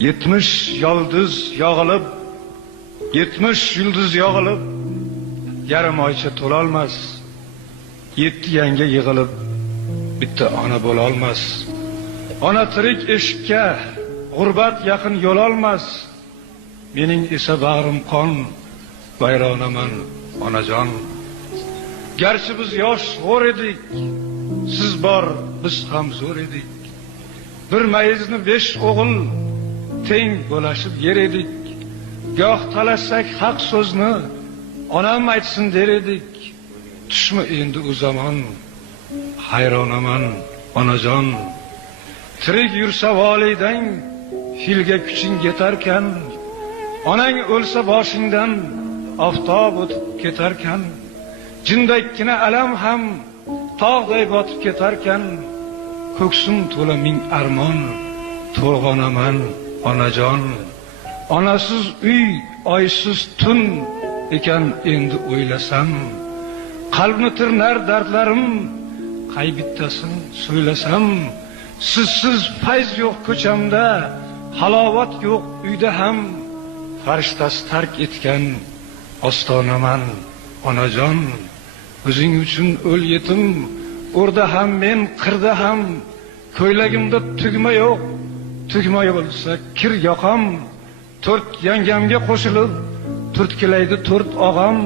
70 yıldız yağılıp, 70 yıldız yağılıp, yarım oycha to'lolmas. 7 yanga yig'ilib, bitta ona bo'lolmas. Ona tirik eshikka, g'urbat yaqin yo'l olmas. Mening esa bag'rim qon, bayronaman onajon. Garchi biz yosh zo'r edik, siz bor, biz ham zo'r edik. Bir mayizni 5 o'g'il teng bo'lashib yer edik. Goh talashsak haq so'zni onam aytsin der edik. Tushmi endi u zamon, hayronaman onajon. Tirik yursa volidang, filga kuching yetarkan, onang o'lsa boshingdan oftob o'tib ketarkan, jindakkina alam ham tog'day botib ketarkan, ko'ksim to'la ming armon, to'lg'onaman onajon. Onasiz uy, oysiz tun ekan endi o'ylasam, qalbni tirnar dardlarim, qay bittasin so'ylasam. Sizsiz fayz yo'q ko'chamda, halovat yo'q uyda ham, farishtasi tark etgan ostonaman onajon. O'zing uchun o'l yetim, o'rda ham men qirda ham, ko'ylagimda tugma yo'q, tugma bo'lsa kir yoqam. 4 yangamga qo'shilib, turtkilaydi 4 og'am.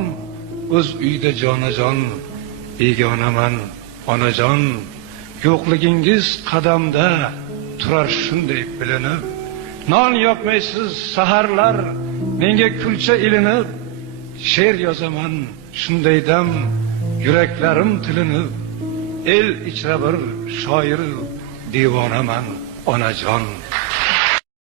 O'z uyda jonajon, begonaman onajon. Yo'qligingiz qadamda turar shunday bilinib, non yopmaysiz saharlar menga kulcha ilinib. She'r yozaman shunday dam, yuraklarim tilinib. El ichra bir shoir, devonaman onajon.